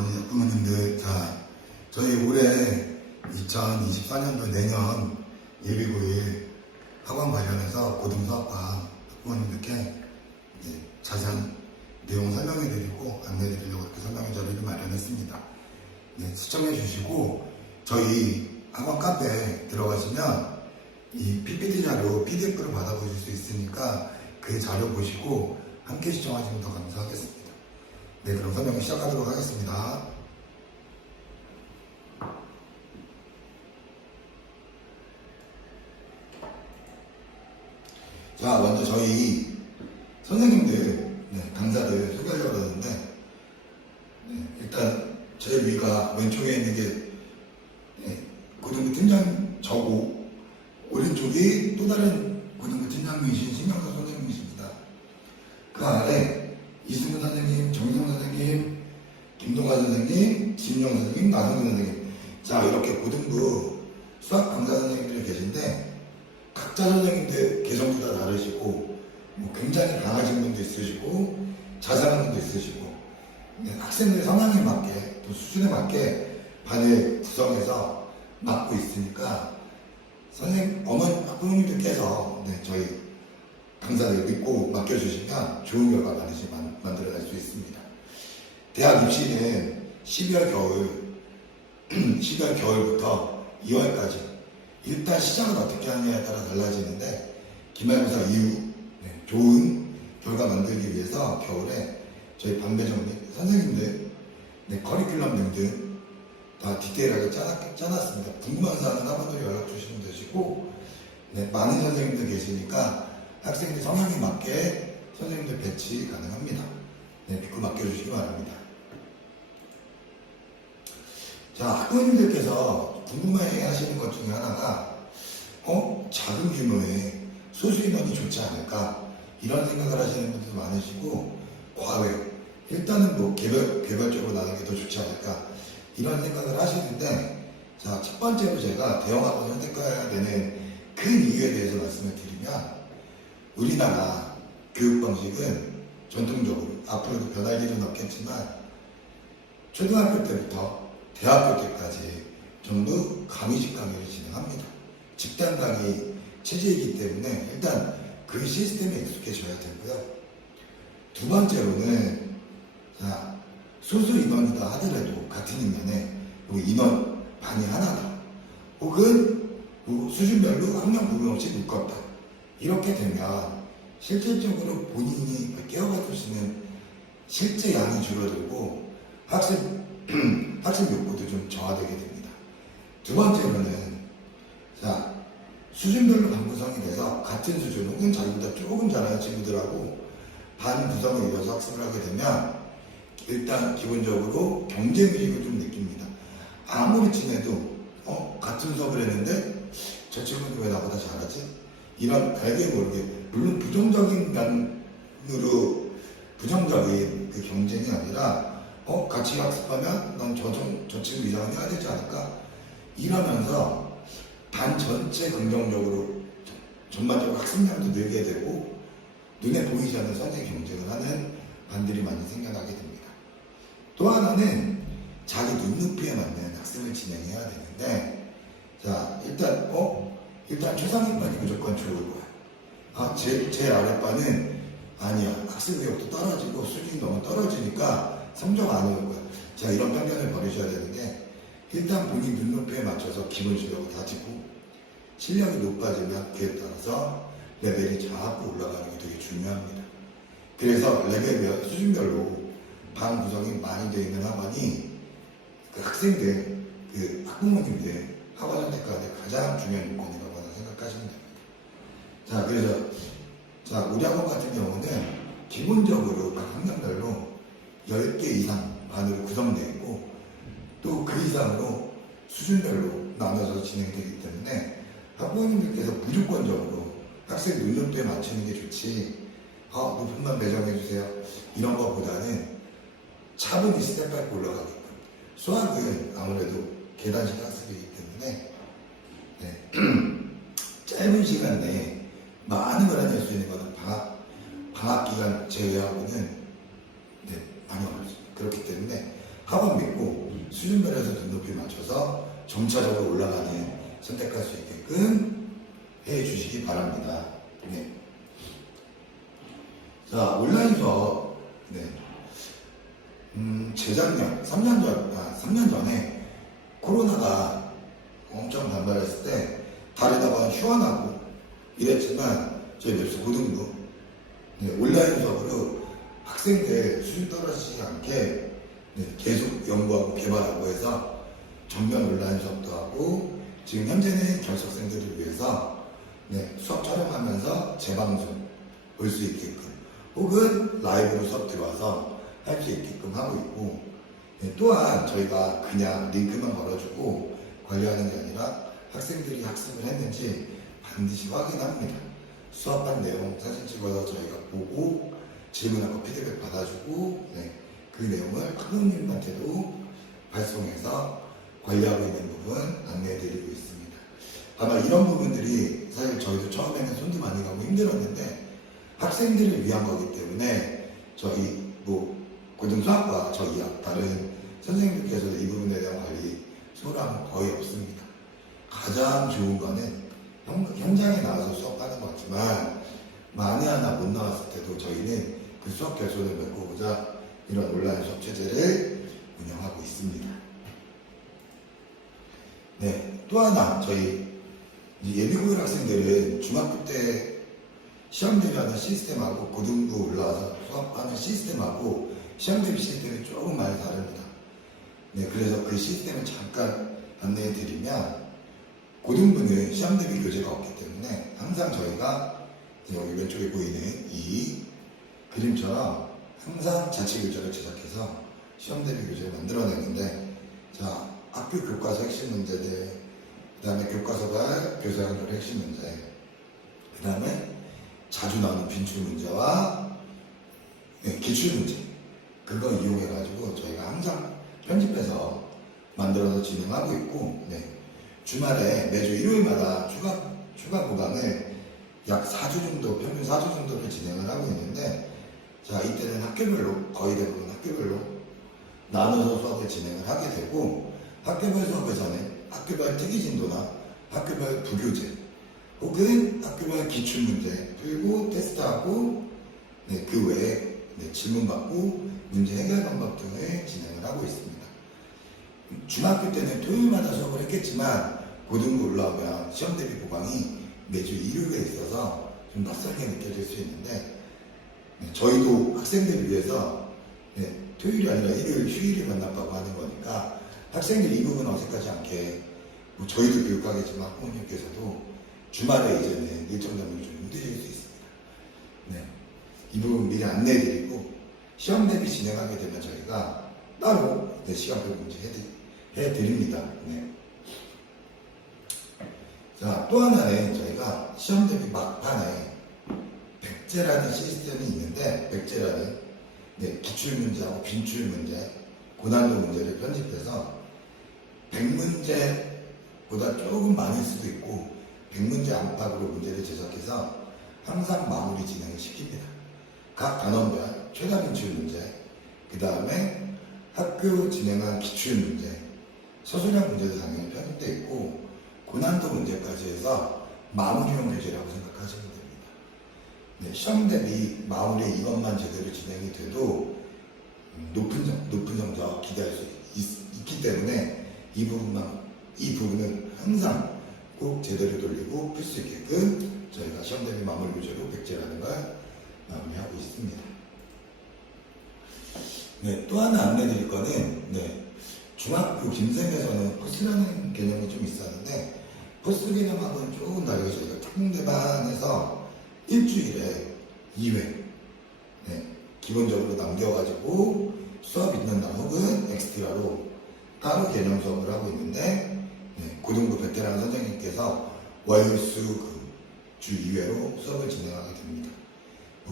부모님들, 저희 올해 2024년도 내년 예비9일 학원 관련해서 고등수학과 학부모님들께 자세한 내용 설명해드리고 안내해드리려고 이렇게 설명의 자리를 마련했습니다. 시청해주시고 저희 학원 카페에 들어가시면 이 PPT 자료 PDF로 받아보실 수 있으니까 그 자료 보시고 함께 시청하시면 더 감사하겠습니다. 그럼 설명 시작하도록 하겠습니다. 자, 먼저 저희 선생님들, 강사들 소개하려고 하는데, 일단 제 위가 왼쪽에 있는 게 고등부 팀장 저고, 오른쪽이 또 다른 고등부 팀장님이신 신경사 선생님이십니다. 그 아래 이승훈 선생님, 정희성 선생님, 김동관 선생님, 김영 선생님, 나성근 선생님. 자, 이렇게 고등부 수학 강사 선생님들이 계신데, 각자 선생님들 개성도 다 다르시고, 굉장히 강하신 분도 있으시고, 자상한 분도 있으시고, 학생들의 성향에 맞게, 또 수준에 맞게 반을 구성해서 맡고 있으니까, 학부모님들께서 저희 강사들 믿고 맡겨주시면 좋은 결과 많이 만들어낼 수 있습니다. 대학 입시는 12월 겨울부터 2월까지 일단 시작을 어떻게 하느냐에 따라 달라지는데 기말고사 이후 좋은 결과 만들기 위해서 겨울에 저희 반배정 선생님들 커리큘럼 등등 다 디테일하게 짜놨습니다. 궁금한 사항은 학원으로 연락 주시면 되시고 많은 선생님들 계시니까 학생들 성향에 맞게 선생님들 배치 가능합니다. 믿고 맡겨주시기 바랍니다. 자, 학부모님들께서 궁금해 하시는 것 중에 하나가 작은 규모의 소수 인원이 좋지 않을까 이런 생각을 하시는 분들도 많으시고 과외 일단은 개별적으로 나누는 게 더 좋지 않을까 이런 생각을 하시는데 자, 첫 번째로 제가 대형학원을 선택해야 되는 큰 이유에 대해서 말씀을 드리면 우리나라 교육 방식은 전통적으로 앞으로도 변할 일은 없겠지만 초등학교 때부터 대학교 때까지 전부 강의식 강의를 진행합니다. 집단 강의 체제이기 때문에 일단 그 시스템에 익숙해져야 되고요. 두 번째로는 소수 인원이다 하더라도 같은 인원에 인원 반이 하나다 혹은 수준별로 학년 구분 없이 묶었다 이렇게 되면 실질적으로 본인이 깨어받을 수 있는 실제 양이 줄어들고 학생 욕구도 좀 저하되게 됩니다. 두 번째로는 수준별로 반 구성이 돼서 같은 수준 혹은 자기보다 조금 잘하는 친구들하고 반 구성을 이어서 학습을 하게 되면 일단 기본적으로 경쟁의식을 좀 느낍니다. 아무리 친해도 같은 수업을 했는데 저 친구는 왜 나보다 잘하지? 이런 알게 모르게 물론 부정적인 그 경쟁이 아니라 같이 학습하면 넌 저 친구 이상은 해야 되지 않을까? 이러면서 반 전체 긍정적으로 전반적으로 학습량도 늘게 되고 눈에 보이지 않는 선의 경쟁을 하는 반들이 많이 생겨나게 됩니다. 또 하나는 자기 눈높이에 맞는 학습을 진행해야 되는데 일단 최상위반이 무조건 좋을 거야. 제 아랫반은 아니야. 학습 의욕도 떨어지고 수준이 너무 떨어지니까 성적 안 오는 거야. 자, 이런 편견을 버리셔야 되는 게 일단 본인 눈높이에 맞춰서 기본 실력을 다지고 실력이 높아지면 그에 따라서 레벨이 자꾸 올라가는 게 되게 중요합니다. 그래서 레벨별 수준별로 반 구성이 많이 되어 있는 학원이 학생들, 학부모님들 학원 선택하는데 가장 중요한 요건이라고 생각하시면 됩니다. 그래서 우리 학원 같은 경우는 기본적으로 각 학년별로 10개 이상 반으로 구성되어 있고 또 그 이상으로 수준별로 나눠서 진행되기 때문에 학부모님들께서 무조건적으로 학생 눈높이에 맞추는 게 좋지 높은만 배정해주세요 이런 것보다는 차분히 스텝 밟고 올라가게끔 수학은 아무래도 계단식 학습이기 때문에 짧은 시간 내에 많은 걸 해낼 수 있는 것은 방학 기간 제외하고는 많이 어렵습니다. 그렇기 때문에 학원 믿고 수준별에서 눈높이 맞춰서 점차적으로 올라가는 선택할 수 있게끔 해 주시기 바랍니다. 네. 자, 온라인 수업. 네. 재작년, 3년 전에 코로나가 엄청 반발했을 때 다리다가 휴원하고 이랬지만 저희 맵스 고등부 네, 온라인 수업으로 학생들 수준 떨어지지 않게 네, 계속 연구하고 개발하고 해서 전면 온라인 수업도 하고 지금 현재는 결석생들을 위해서 네, 수업 촬영하면서 재방송 볼 수 있게끔 혹은 라이브로 수업 들어와서 할 수 있게끔 하고 있고 네, 또한 저희가 그냥 링크만 걸어주고 관리하는 게 아니라 학생들이 학습을 했는지 반드시 확인합니다. 수업한 내용 사진 찍어서 저희가 보고 질문하고 피드백 받아주고 네, 그 내용을 학부모님한테도 발송해서 관리하고 있는 부분 안내해드리고 있습니다. 아마 이런 부분들이 사실 저희도 처음에는 손도 많이 가고 힘들었는데 학생들을 위한 거기 때문에 저희 고등수학과 저희 다른 선생님들께서 이 부분에 대한 관리 소홀함은 거의 없습니다. 가장 좋은 거는 현장에 나와서 수업하는 것 같지만 만에 하나 못 나왔을 때도 저희는 그 수업 결손을 메꾸고자 이런 온라인 수업 체제를 운영하고 있습니다. 네, 또 하나 저희 예비고일 학생들은 중학교 때 시험 대비하는 시스템하고 고등부 올라와서 수업하는 시스템하고 시험 대비 시스템이 조금 많이 다릅니다. 네, 그래서 그 시스템을 잠깐 안내해 드리면 고등부는 시험 대비 교재가 없기 때문에 항상 저희가 여기 왼쪽에 보이는 이 그림처럼 항상 자체 교재를 제작해서 시험 대비 교재를 만들어내는데 자, 학교 교과서 핵심 문제들 그 다음에 교과서가 교사연결 핵심 문제 그 다음에 자주 나오는 빈출 문제와 네, 기출 문제 그거 이용해가지고 저희가 항상 편집해서 만들어서 진행하고 있고 네, 주말에 매주 일요일마다 추가 보강을 약 4주 정도 평균 4주 정도를 진행을 하고 있는데 자 이때는 학교별로 거의 대부분 학교별로 나눠서 수업을 진행을 하게 되고 학교별 수업에서는 학교별 특이진도나 학교별 부교재 혹은 학교별 기출문제 풀고 테스트하고 네, 그 외에 네, 질문받고 문제 해결 방법 등을 진행을 하고 있습니다. 중학교 때는 토요일마다 수업을 했겠지만 고등부 올라오면 시험 대비 보강이 매주 일요일에 있어서 좀 낯설게 느껴질 수 있는데 네, 저희도 학생들을 위해서 네, 토요일이 아니라 일요일 휴일을 만났다고 하는 거니까 학생들이 이 부분 어색하지 않게 저희도 교육하겠지만 학부모님께서도 주말에 이제는 일정 잡는 좀 힘드실 수 있습니다. 네, 이 부분 미리 안내해드리고 시험 대비 진행하게 되면 저희가 따로 네, 시간표 문제 해드립니다. 네. 자, 또 하나는 저희가 시험 대비 막판에 백제라는 시스템이 있는데 백제라는 네, 기출문제하고 빈출문제, 고난도 문제를 편집해서 100문제보다 조금 많을 수도 있고 100문제 안팎으로 문제를 제작해서 항상 마무리 진행을 시킵니다. 각 단원별 최다 빈출 문제, 그 다음에 학교 진행한 기출 문제, 서술형 문제도 당연히 편입되어 있고 고난도 문제까지 해서 마무리형 교재라고 생각하시면 됩니다. 네, 시험 대비 마무리 이것만 제대로 진행이 돼도 높은 성적 기대할 수 있기 때문에 이 부분은 항상 꼭 제대로 돌리고 풀 수 있게끔 저희가 시험 대비 마무리 교재로 백제라는 걸 마무리하고 있습니다. 네, 또 하나 안내드릴 거는 네, 중학교 김쌤에서는 포스라는 개념이 좀 있었는데 포스 개념하고는 조금 다르게 저희가 특공대반에서 일주일에 2회 네, 기본적으로 남겨가지고 수업 있는 날 혹은 엑스트라로 따로 개념 수업을 하고 있는데 네, 고등부 베테랑 선생님께서 월수 주 2회로 수업을 진행하게 됩니다.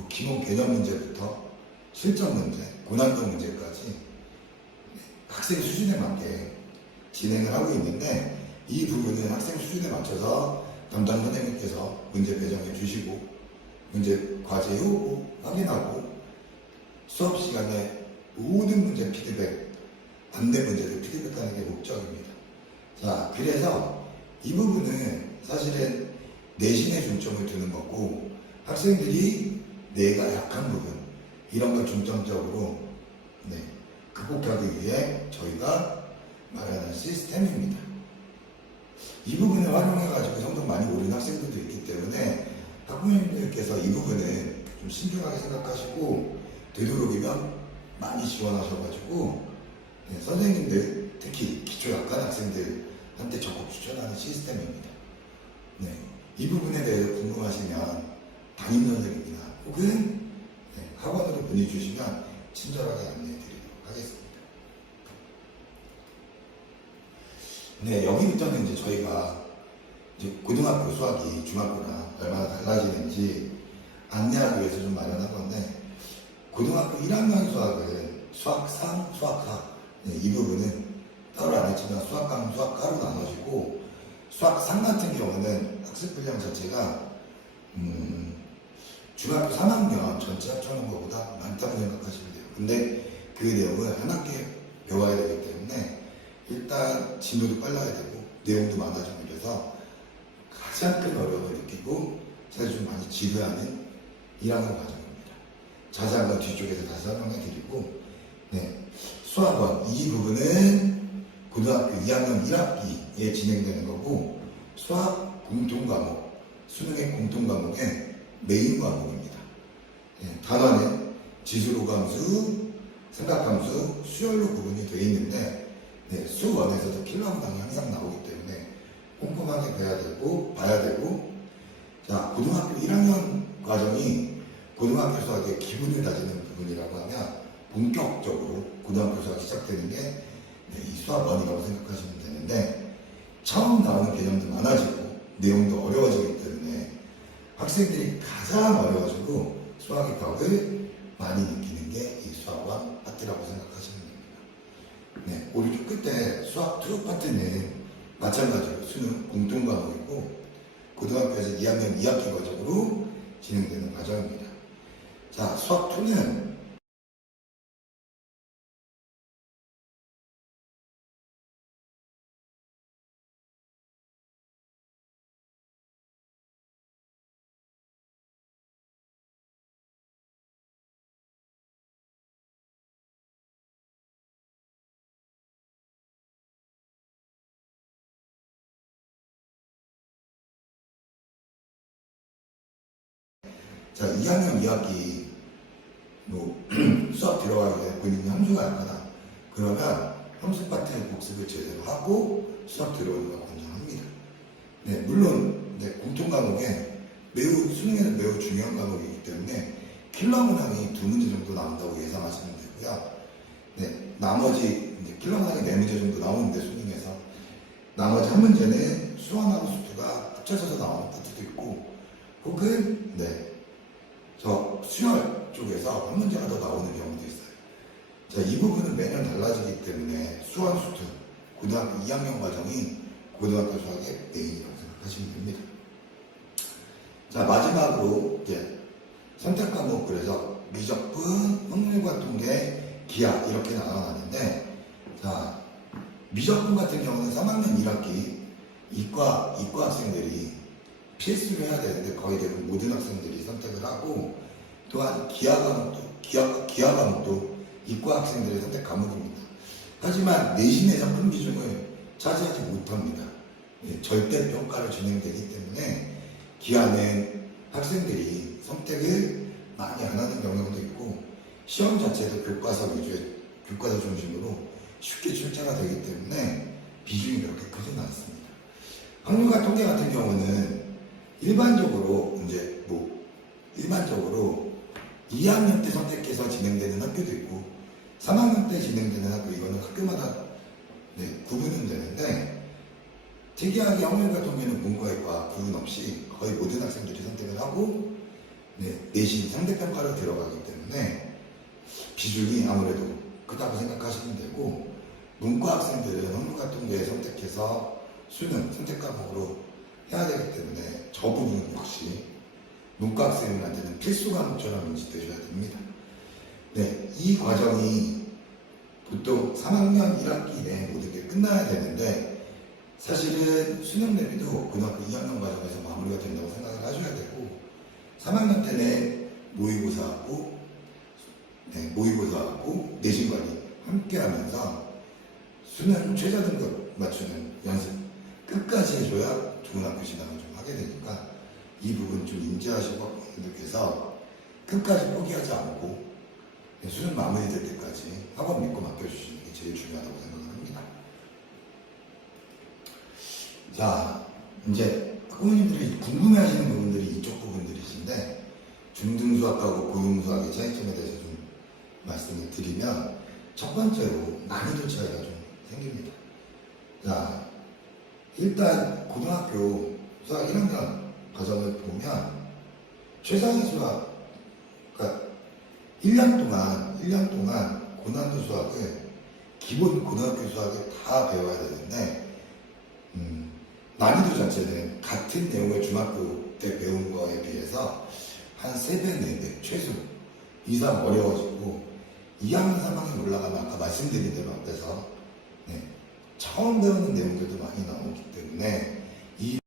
기본 개념 문제부터 실전 문제, 고난도 문제까지 네, 학생 수준에 맞게 진행을 하고 있는데 이 부분은 학생 수준에 맞춰서 담당 선생님께서 문제 배정해 주시고 문제 과제 요구 확인하고 수업 시간에 모든 문제 피드백 안내 문제를 피드백하는 게 목적입니다. 자, 그래서 이 부분은 사실은 내신에 중점을 두는 거고, 학생들이 내가 약한 부분, 이런 걸 중점적으로 극복하기 위해 저희가 마련한 시스템입니다. 이 부분을 활용해가지고 성적 많이 오른 학생들도 있기 때문에 학부모님들께서 이 부분을 좀 신중하게 생각하시고 되도록이면 많이 지원하셔가지고 선생님들, 특히 기초 약한 학생들한테 적극 추천하는 시스템입니다. 이 부분에 대해서 궁금하시면 담임선생님이나 혹은 학원으로 문의주시면 친절하게 안내해드리도록 하겠습니다. 여기부터는 이제 저희가 이제 고등학교 수학이 중학교랑 얼마나 달라지는지 안내하기 위해서 좀 마련한 건데, 고등학교 1학년 수학은 수학3, 수학하, 이 부분은 따로 안 했지만 수학강, 수학하로 나눠지고, 수학3 같은 경우는 학습 분량 자체가 중학교 3학년 전체 합쳐놓은 것보다 많다고 생각하시면 돼요. 근데 그 내용을 한 학기에 배워야 되기 때문에 일단 진도도 빨라야 되고 내용도 많아지고 이래서 가장 큰 어려움을 느끼고 사실 좀 많이 지루하는 1학년 과정입니다. 자세한 건 뒤쪽에서 다시 설명해 드리고, 수학원 이 부분은 고등학교 2학년 1학기에 진행되는 거고, 수학 공통 과목, 수능의 공통 과목의 메인 과목입니다. 단원은 지수로감수, 생각함수, 수열로 구분이 되어 있는데 수원에서도 킬러 문항이 항상 나오기 때문에 꼼꼼하게 봐야 되고, 자, 고등학교 1학년 과정이 고등학교 수학의 기본을 다지는 부분이라고 하면 본격적으로 고등학교 수학이 시작되는 게 이 수학원이라고 생각하시면 되는데, 처음 나오는 개념도 많아지고 내용도 어려워지기 때문에 학생들이 가장 어려워지고 수학의 벽을 많이 느끼는 게 이 수학원 파트라고 생각하시면 됩니다. 오른쪽 끝에 수학 2 파트는 마찬가지로 수능 공통 과목이고 고등학교에서 2학년 2학기 과정으로 진행되는 과정입니다. 자, 수학 2는 자, 2학년 2학기 수업 들어가기 전에 본인이 함수가 약하다 그러면 함수 파트 복습을 제대로 하고 수업 들어오는 걸 권장합니다. 물론 공통 과목에 수능에는 매우 중요한 과목이기 때문에 킬러 문항이 2문제 정도 나온다고 예상하시면 되고요. 나머지 킬러 문항이 4문제 정도 나오는데 수능에서 나머지 한 문제는 수원하고 수투가 합쳐져서 나오는 파트도 있고, 혹은 저 수열 쪽에서 한 문제가 더 나오는 경우도 있어요. 자, 이 부분은 매년 달라지기 때문에 수원 수투 고등학교 2학년 과정이 고등학교 수학의 메인이라고 생각하시면 됩니다. 자, 마지막으로 선택 과목, 그래서 미적분, 확률과 통계, 기하 이렇게 나눠놨는데, 자, 미적분 같은 경우는 3학년 1학기 이과 학생들이 필수로 해야 되는데 거의 대부분 모든 학생들이 선택을 하고, 또한 기하 과목도 이과 학생들의 선택 과목입니다. 하지만 내신에서 큰 비중을 차지하지 못합니다. 절대 평가로 진행되기 때문에 기하는 학생들이 선택을 많이 안 하는 경향도 있고, 시험 자체도 교과서 중심으로 쉽게 출제가 되기 때문에 비중이 그렇게 크진 않습니다. 확률과 통계 같은 경우는 일반적으로 2학년 때 선택해서 진행되는 학교도 있고 3학년 때 진행되는 학교, 이거는 학교마다 구분은 되는데, 특이하게 확률과 통계는 문과과 구분 없이 거의 모든 학생들이 선택을 하고 내신 상대평가로 들어가기 때문에 비중이 아무래도 크다고 생각하시면 되고, 문과 학생들은 확률과 통계에 선택해서 수능 선택 과목으로 해야 되기 때문에 저 부분 역시 문과 학생들한테는 필수 과목처럼 인식되셔야 됩니다. 이 과정이 보통 3학년 1학기 내에 모든 게 끝나야 되는데 사실은 수능 대비도 고등학교 2학년 과정에서 마무리가 된다고 생각을 하셔야 되고 3학년 때는 모의고사하고 내신 관리 함께 하면서 수능 최저 등급 맞추는 연습 끝까지 해줘야 좋은 학교 진학을 좀 하게 되니까 이 부분 좀 인지하시고 분들께서 끝까지 포기하지 않고 수능 마무리될 때까지 학원 믿고 맡겨주시는 게 제일 중요하다고 생각을 합니다. 자, 이제 학부모님들이 궁금해하시는 부분들이 이쪽 부분들이신데 중등수학하고 고등수학의 차이점에 대해서 좀 말씀을 드리면 첫 번째로 난이도 차이가 좀 생깁니다. 자, 일단 고등학교 수학 1학년 과정을 보면 최상위 수학, 그러니까 1년 동안 고난도 수학을 기본 고등학교 수학을 다 배워야 되는데 난이도 자체는 같은 내용을 중학교 때 배운 거에 비해서 한 3배, 4배 최소 이상 어려워지고 2학년, 3학년 올라가면 아까 말씀드린 대로 앞에서 처음 배우는 내용들도 많이 나오기 때문에 이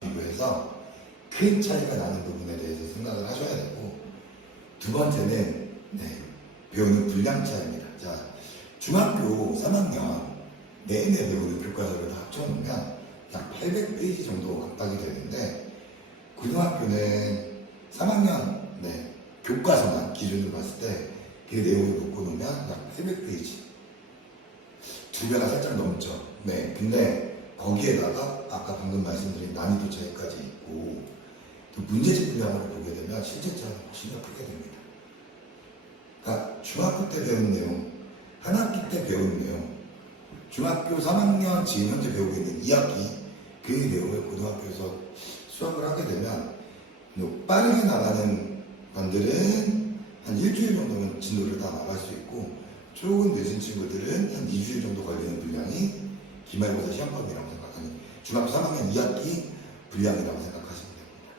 비교해서 큰 차이가 나는 부분에 대해서 생각을 하셔야 되고 두 번째는 배우는 분량 차이입니다. 자, 중학교 3학년 내내 배우는 교과서를 다 합쳐놓으면 약 800페이지 정도 각박이 되는데 고등학교는 3학년 교과서만 기준으로 봤을 때 그 내용을 놓고 놓으면 약 800페이지 2배가 살짝 넘죠. 근데 거기에다가 아까 방금 말씀드린 난이도 차이까지 있고 또 문제집 분량을 보게 되면 실제 차이가 훨씬 더 크게 됩니다. 그러니까 중학교 때 배운 내용, 한 학기 때 배운 내용, 중학교 3학년 지금 현재 배우고 있는 2학기 그 내용을 고등학교에서 수업을 하게 되면 빠르게 나가는 반들은 한 일주일 정도면 진도를 다 나갈 수 있고 조금 늦은 친구들은 한 2주일 정도 걸리는 분량이 기말고사 시험범위라고 생각하니 중학교 3학년 2학기 분량이라고 생각하시면 됩니다.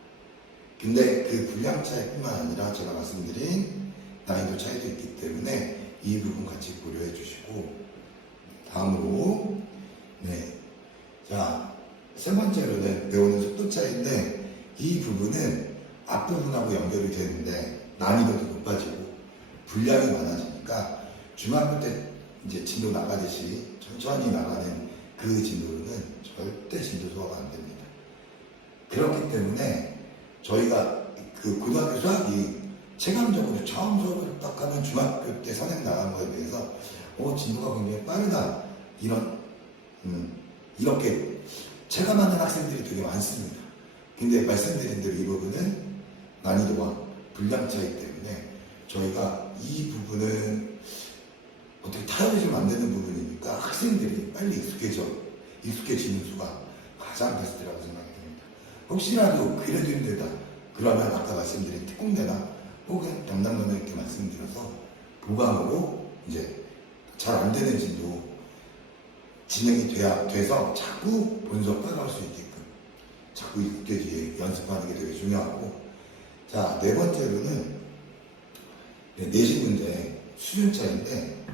근데 그 분량 차이뿐만 아니라 제가 말씀드린 난이도 차이도 있기 때문에 이 부분 같이 고려해 주시고 다음으로 자, 세 번째로는 배우는 속도 차이인데 이 부분은 앞부분하고 연결이 되는데 난이도도 높아지고 분량이 많아지니까 중학교 때 이제 진도 나가듯이 천천히 나가는 그 진도로는 절대 진도 소화가 안 됩니다. 그렇기 때문에 저희가 그 고등학교 수학이 체감적으로 처음 수업을 딱 하면 중학교 때 선행 나간 거에 대해서 진도가 굉장히 빠르다 이렇게 체감하는 학생들이 되게 많습니다. 근데 말씀드린 대로 이 부분은 난이도와 분량 차이 때문에 저희가 이 부분은 어떻게 타협이 좀 안 되는 부분이니까 학생들이 빨리 익숙해지는 수가 가장 베스트라고 생각이 듭니다. 혹시라도 그래도 힘들다 그러면 아까 말씀드린 특공대나 혹은 담당자는 이렇게 말씀드려서 보강으로 이제 잘 안 되는 진도 진행이 돼서 자꾸 본수업 따라갈 수 있게끔 자꾸 익숙해지게 연습하는 게 되게 중요하고 자, 네 번째로는 내신 문제 수준 차이인데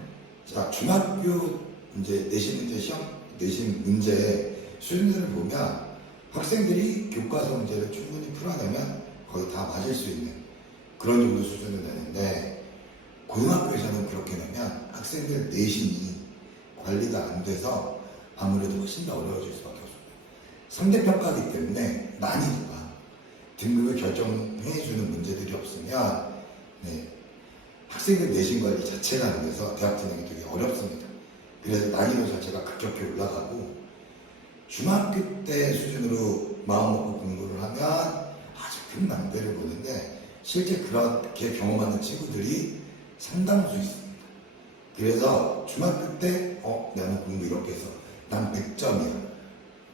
자, 중학교 이제 내신 문제 수준들을 보면 학생들이 교과서 문제를 충분히 풀어내면 거의 다 맞을 수 있는 그런 정도 수준을 내는데 고등학교에서는 그렇게 내면 학생들 내신이 관리가 안 돼서 아무래도 훨씬 더 어려워질 수밖에 없습니다. 상대평가이기 때문에 난이도가 등급을 결정해주는 문제들이 없으면 학생들 내신 관리 자체가 안 돼서 대학 진학이 되게 어렵습니다. 그래서 난이도 자체가 급격히 올라가고 중학교 때 수준으로 마음먹고 공부를 하면 아주 큰 낭비를 보는데 실제 그렇게 경험하는 친구들이 상당수 있습니다. 그래서 중학교 때 나는 공부 이렇게 해서 난 100점이야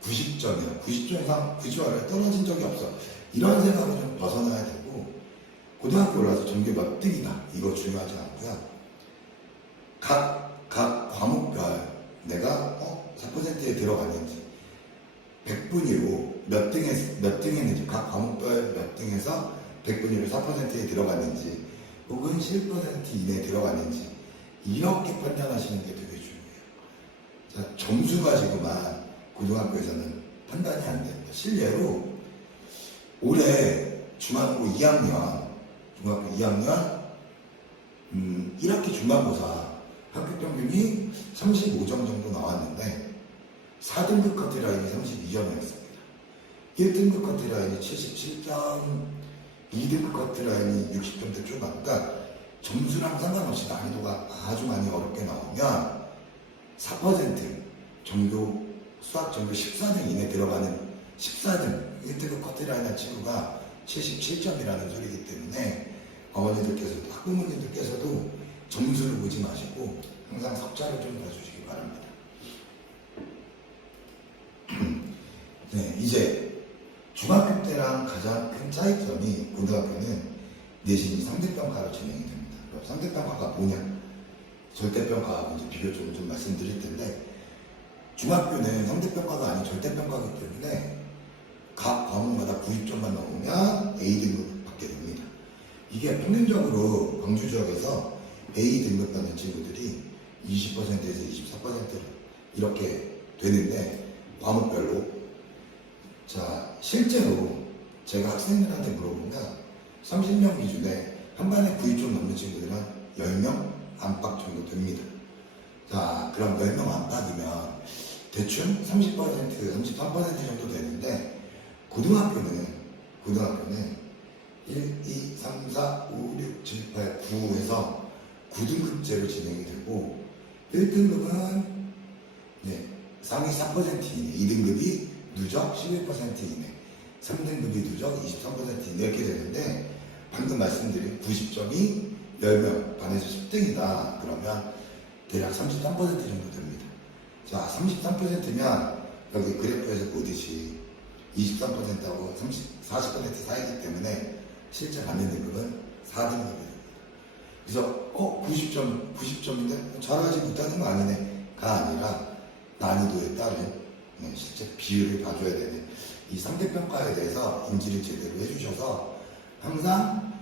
90점이야 90점 이상 90점 아래 떨어진 적이 없어 이런 생각을 좀 벗어나야 되고 고등학교 올라서 전교 몇 등이다 이거 중요하지 않고요. 각 과목별 내가 4%에 들어갔는지 100분위로 몇 등했는지, 각 과목별 몇 등에서 100분율 4%에 들어갔는지, 혹은 10% 이내에 들어갔는지, 이렇게 판단하시는 게 되게 중요해요. 자, 점수 가지고만 고등학교에서는 판단이 안 됩니다. 실례로 올해 중학교 2학년 1학기 중간고사 학교 평균이 35점 정도 나왔는데 4등급 커트라인이 32점이었습니다. 1등급 커트라인이 77점, 2등급 커트라인이 60점대 초반. 그러니까 점수랑 상관없이 난이도가 아주 많이 어렵게 나오면 4% 정도 수학 정도 14등 이내 들어가는 14등 1등급 커트라인 한 친구가 77점이라는 소리이기 때문에 어머니들께서도 학부모님들께서도 점수를 보지 마시고 항상 석자를 좀 봐주시기 바랍니다. 네, 이제 중학교 때랑 가장 큰 차이점이 고등학교는 내신이 상대평가로 진행이 됩니다. 그럼 상대평가가 뭐냐? 절대평가하고 이제 비교 좀 말씀드릴 텐데 중학교는 상대평가가 아닌 절대평가이기 때문에 각 과목마다 90점만 넘으면 A등급 받게 됩니다. 이게 평균적으로 광주 지역에서 A등급 받는 친구들이 20%에서 24% 이렇게 되는데 과목별로 자 실제로 제가 학생들한테 물어보면 30명 기준에 한 반에 90점 넘는 친구들은 10명 안팎 정도 됩니다. 자 그럼 10명 안팎이면 대충 30%, 33% 정도 되는데 고등학교는 1, 2, 3, 4, 5, 6, 7, 8, 9에서 9등급제로 진행이 되고 1등급은 상위 4% 이내, 2등급이 누적 11% 이내, 3등급이 누적 23% 이내 이렇게 되는데 방금 말씀드린 90점이 10명 반에서 10등이다 그러면 대략 33% 정도 됩니다. 자 33%면 여기 그래프에서 보듯이 23%하고 40% 사이기 때문에 실제 받는 등급은 4등급입니다. 그래서 90점인데 잘하지 못하는 거 아니네가 아니라 난이도에 따른 실제 비율을 봐줘야 되는 이 상대평가에 대해서 인지를 제대로 해주셔서 항상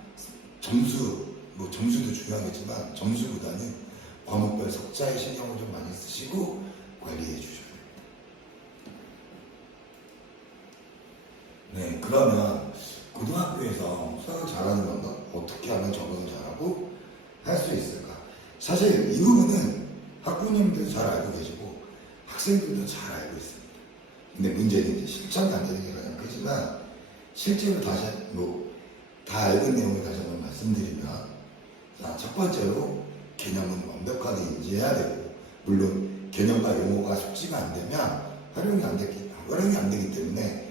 점수도 중요하겠지만 점수보다는 과목별 석자에 신경을 좀 많이 쓰시고 관리해 주셔야 됩니다. 네, 그러면 고등학교에서 수학을 잘하는 건가? 어떻게 하면 적응을 잘하고 할 수 있을까? 사실 이 부분은 학부모님들도 잘 알고 계시고 학생들도 잘 알고 있습니다. 근데 문제는 이제 실천이 안 되는 게 가장 크지만 실제로 다 알던 내용을 다시 한번 말씀드리면 자, 첫 번째로 개념은 완벽하게 인지해야 되고 물론 개념과 용어가 숙지가 안 되면 활용이 안 되기 때문에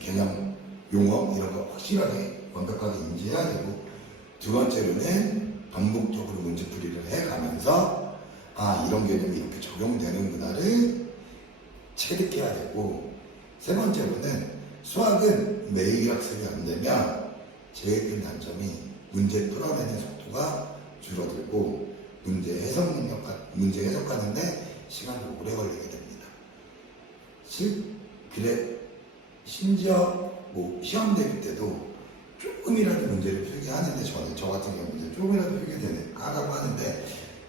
개념, 용어 이런 거 확실하게 완벽하게 인지해야 되고 두 번째로는 반복적으로 문제풀이를 해가면서 이런 개념이 이렇게 적용되는구나를 체득해야 되고 세 번째로는 수학은 매일 학습이 안 되면 제일 큰 단점이 문제 풀어내는 속도가 줄어들고 문제 해석하는데 시간이 오래 걸리게 됩니다. 심지어 시험 대비 때도 조금이라도 문제를 풀게 하는데 저 같은 경우는 조금이라도 풀게 하라고 하는데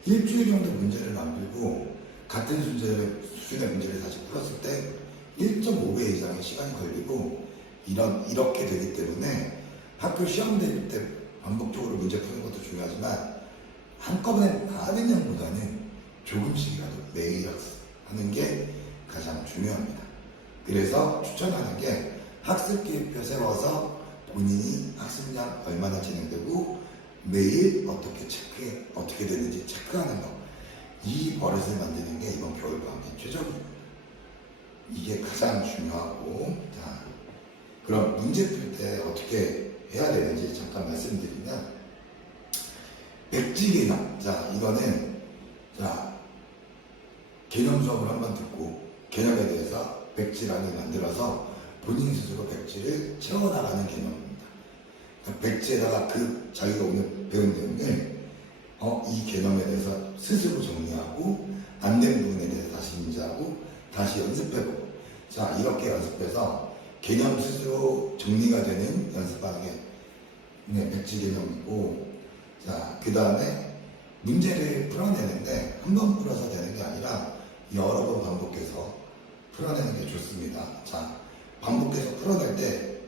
일주일 정도 문제를 안 풀고 같은 수준의 문제를 다시 풀었을 때 1.5배 이상의 시간이 걸리고 이렇게 되기 때문에 학교 시험 대비 때 반복적으로 문제 푸는 것도 중요하지만 한꺼번에 많은 양보다는 조금씩이라도 매일 학습하는 게 가장 중요합니다. 그래서 추천하는 게 학습 계획표 세워서 본인이 학습량 얼마나 진행되고 매일 어떻게 되는지 체크하는 거. 이 버릇을 만드는 게 이번 겨울방학의 최적입니다. 이게 가장 중요하고 자, 그럼 문제 풀 때 어떻게 해야 되는지 잠깐 말씀드리면 백지 개념. 자, 이거는 개념 수업을 한번 듣고 개념에 대해서 백지란을 만들어서 본인 스스로 백지를 채워나가는 개념입니다. 백지에다가 자기가 오늘 배운 내용을 이 개념에 대해서 스스로 정리하고 안 된 부분에 대해서 다시 인지하고 다시 연습해보고 자 이렇게 연습해서 개념 스스로 정리가 되는 연습하는 게 백지 개념이고, 자, 그 다음에 문제를 풀어내는데 한 번 풀어서 되는 게 아니라 여러 번 반복해서 풀어내는 게 좋습니다. 자, 반복해서 풀어낼 때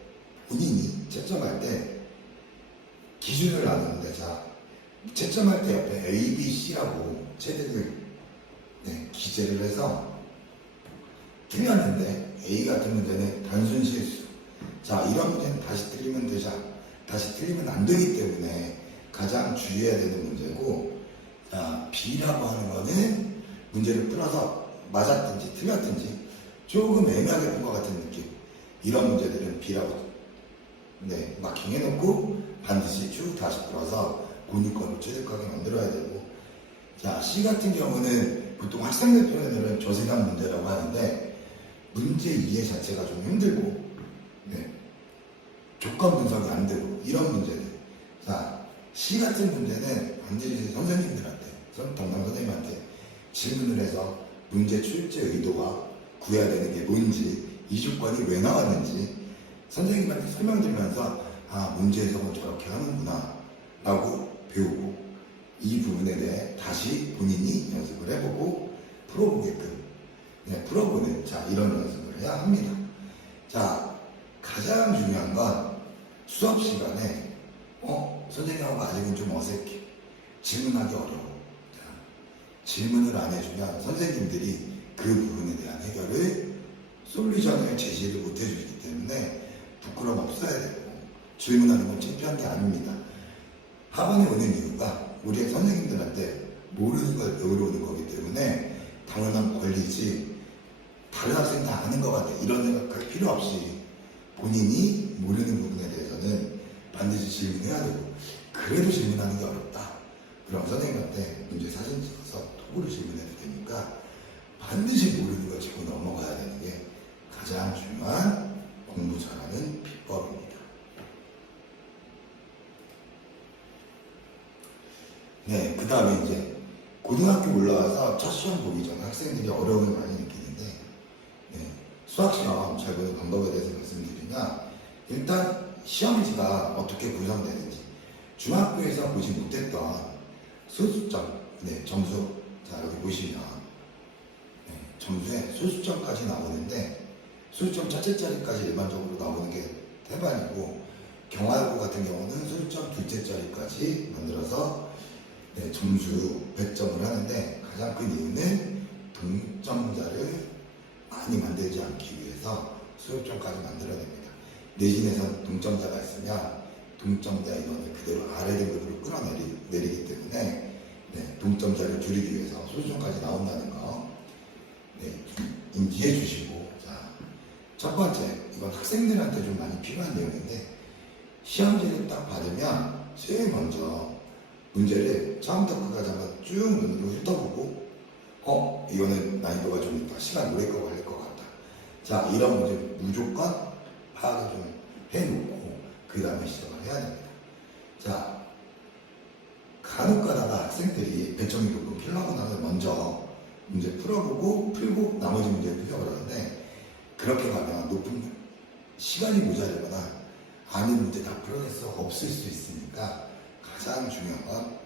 본인이 채점할 때 기준을 나누는데, 자, 채점할 때 옆에 A, B, C라고 체대를 기재를 해서 틀렸는데 A 같은 문제는 단순 실수. 자, 이런 문제는 다시 틀리면 되자. 다시 틀리면 안 되기 때문에 가장 주의해야 되는 문제고, 자, B라고 하는 거는 문제를 풀어서 맞았든지 틀렸든지 조금 애매하게 본 것 같은 느낌. 이런 문제들은 B라고 마킹해놓고 반드시 쭉 다시 풀어서 본인권을 최적화하게 만들어야 되고, 자, C 같은 경우는 보통 학생들 표현으로는 조세관 문제라고 하는데 문제 이해 자체가 좀 힘들고 조건 분석이 안 되고 이런 문제들. 자, C 같은 문제는 반드시 선생님들한테, 담당 선생님한테 질문을 해서 문제 출제 의도가 구해야 되는 게 뭔지, 이 조건이 왜 나왔는지 선생님한테 설명드리면서 문제 해석은 저렇게 하는구나 라고 배우고, 이 부분에 대해 다시 본인이 연습을 해보고 풀어보게끔 풀어보는, 자, 이런 연습을 해야 합니다. 자, 가장 중요한 건 수업 시간에 선생님하고 아직은 좀 어색해, 질문하기 어려워. 자, 질문을 안 해주면 선생님들이 그 부분에 대한 해결을, 솔루션을 제시를 못 해주기 때문에 부끄러움 없어야 되고, 질문하는 건 창피한 게 아닙니다. 학원에 오는 이유가 우리 선생님들한테 모르는 걸 배우러 오는 거기 때문에 당연한 권리지, 다른 학생 다 아는 것 같아 이런 생각할 필요 없이 본인이 모르는 부분에 대해서는 반드시 질문해야 되고, 그래도 질문하는 게 어렵다 그럼 선생님한테 문제 사진 찍어서 톡으로 질문해도 되니까 반드시 모르는 걸 짚고 넘어가야 되는 게 가장 중요한 공부 잘하는 비법입니다. 그 다음에 이제 고등학교 올라와서 첫 시험 보기 전에 학생들이 어려움을 많이 느끼는데, 수학 시험 잘 보는 방법에 대해서 말씀드리면, 일단 시험지가 어떻게 구성되는지, 중학교에서 보지 못했던 소수점, 점수, 자, 여기 보시면 점수에 소수점까지 나오는데, 소수점 첫째 자리까지 일반적으로 나오는 게 태반이고, 경화고 같은 경우는 소수점 둘째 자리까지 만들어서 점수 100점을 하는데, 가장 큰 이유는 동점자를 많이 만들지 않기 위해서 소수점까지 만들어냅니다. 내신에선 동점자가 있으면 동점자 인원을 그대로 아래 등급으로 끌어내리기 때문에 동점자를 줄이기 위해서 소수점까지 나온다는 거 좀 인지해 주시고, 자, 첫 번째, 이건 학생들한테 좀 많이 필요한 내용인데, 시험지를 딱 받으면 제일 먼저 문제를 처음부터 끝까지 한번 쭉 눈으로 훑어보고, 이거는 난이도가 좀 있다, 시간 오래 걸릴 것 같다, 자, 이런 문제 무조건 파악을 좀 해놓고 그 다음에 시작을 해야 됩니다. 자, 간혹 가다가 학생들이 배점이 높은 필라고나를 먼저 문제 풀어보고 풀고 나머지 문제를 풀어버렸는데, 그렇게 가면 높은 시간이 모자르거나 아는 문제 다 풀어낼 수 없을 수 있으니까 가장 중요한 건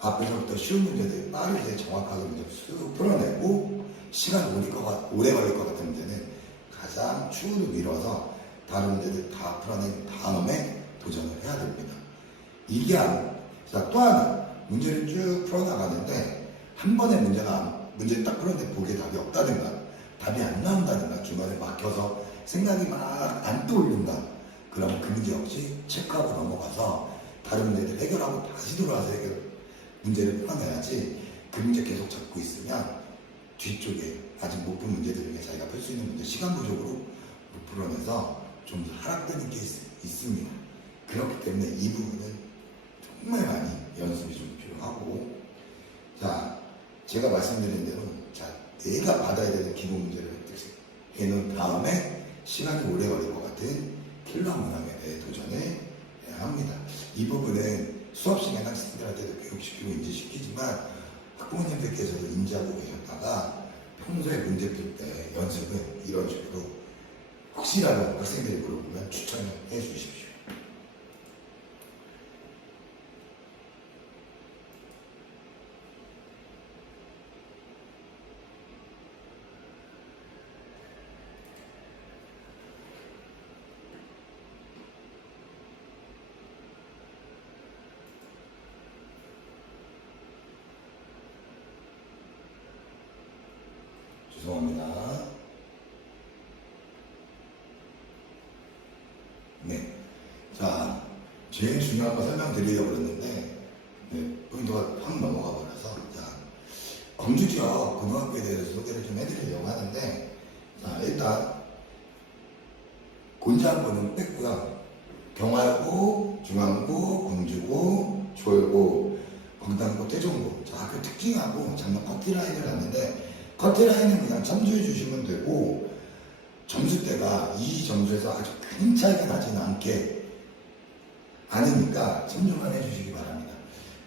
앞에서부터 쉬운 문제들 빠르게 정확하게 문제 쑥 풀어내고, 시간이 오래 걸릴 것 같은 문제는 가장 추후로 미뤄서 다른 문제들 다 풀어낸 다음에 도전을 해야 됩니다. 이게 자, 또 하나, 문제를 쭉 풀어나가는데 한 번에 문제를 딱 풀었는데 보기에 답이 없다든가 답이 안 나온다든가 중간에 막혀서 생각이 막 안 떠오른다, 그러면 그 문제 역시 체크하고 넘어가서 다른 문제들 해결하고 다시 돌아와서 문제를 풀어내야지, 그 문제 계속 잡고 있으면 뒤쪽에 아직 못 푼 문제들 중에 자기가 풀 수 있는 문제 시간 부족으로 못 풀어내서 좀 하락되는 게 있습니다. 그렇기 때문에 이 부분은 정말 많이 연습이 좀 필요하고, 자, 제가 말씀드린 대로, 자, 내가 받아야 되는 기본 문제를 획득해 놓은 다음에 시간이 오래 걸릴 것 같은 킬러 문항에 대해 도전을 해야 합니다. 이 부분은 수업 시간 학생들한테도 교육시키고 인지시키지만 학부모님들께서도 인지하고 계셨다가 평소에 문제 풀 때 연습은 이런 식으로 혹시라도 학생들이 물어보면 추천해 주십시오. 죄송합니다. 네. 자, 제일 중요한 거 설명드리려고 그랬는데, 네, 포인트가 확 넘어가 버려서, 자, 광주 지역 고등학교에 대해서 소개를 좀 해드리려고 하는데, 자, 일단, 곤지암고는 뺐고요. 경화고, 중앙고, 광주고, 조일고, 광단고, 태종고. 자, 그 특징하고 작년 커트라인을 놨는데, 커트라인은 그냥 참조해 주시면 되고, 점수대가 이 점수에서 아주 큰 차이가 나지는 않으니까 참조만 해주시기 바랍니다.